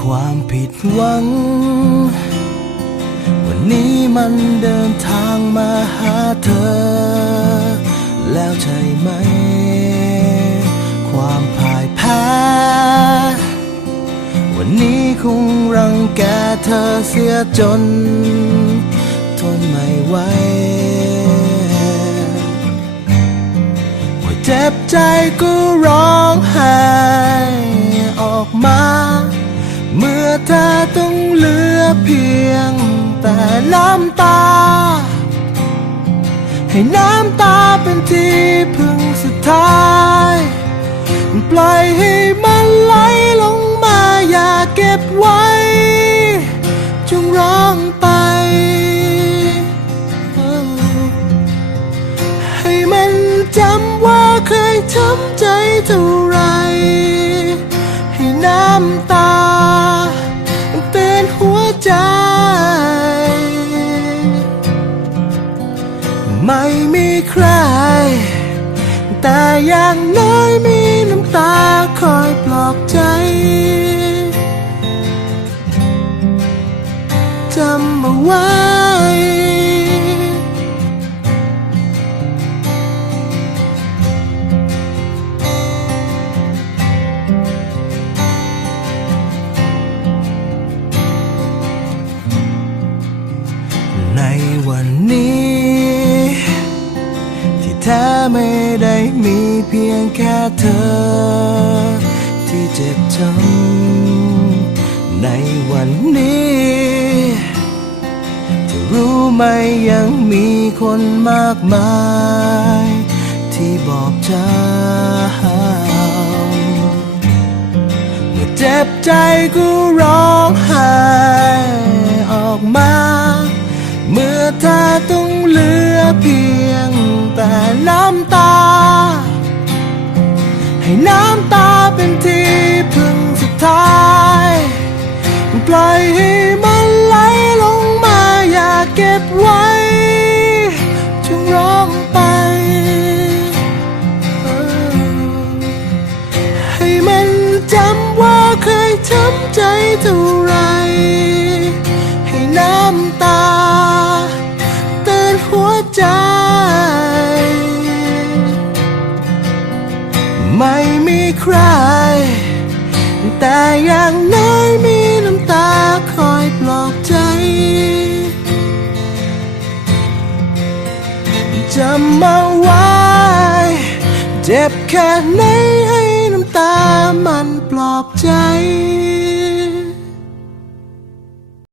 ความผิดหวัง วันนี้มันเดินทางมาหาเธอ แล้วใช่ไหม ความพ่ายแพ้ วันนี้คงรังแกเธอเสียจน ทนไม่ไหวว่าเจ็บใจก็ร้อง น้ำตา ให้น้ำตาเป็นที่พึ่งสุดท้าย ปล่อยให้มันไหลลงมาอย่าเก็บไว้ จงร้องไป ให้มันจำว่าเคยช้ำใจเท่าไร ให้น้ำตา ไม่มีใคร แต่อย่างน้อยมีน้ำตาคอยปลอบใจจำเอาไว้ ในวันนี้ แท้ไม่ได้มีเพียงแค่เธอ ที่เจ็บช้ำในวันนี้เธอรู้ไหมยังมีคนมากมาย ที่บอบช้ำเมื่อเจ็บใจก็ร้องไห้ออกมา เมื่อเธอต้องเหลือเพียง น้ำตา ให้น้ำตาเป็นที่พึ่งสุดท้าย ใคร แต่อย่างน้อยมีน้ำตาคอยปลอบใจ จำมาไว้ เจ็บแค่ไหนให้น้ำตามันปลอบใจ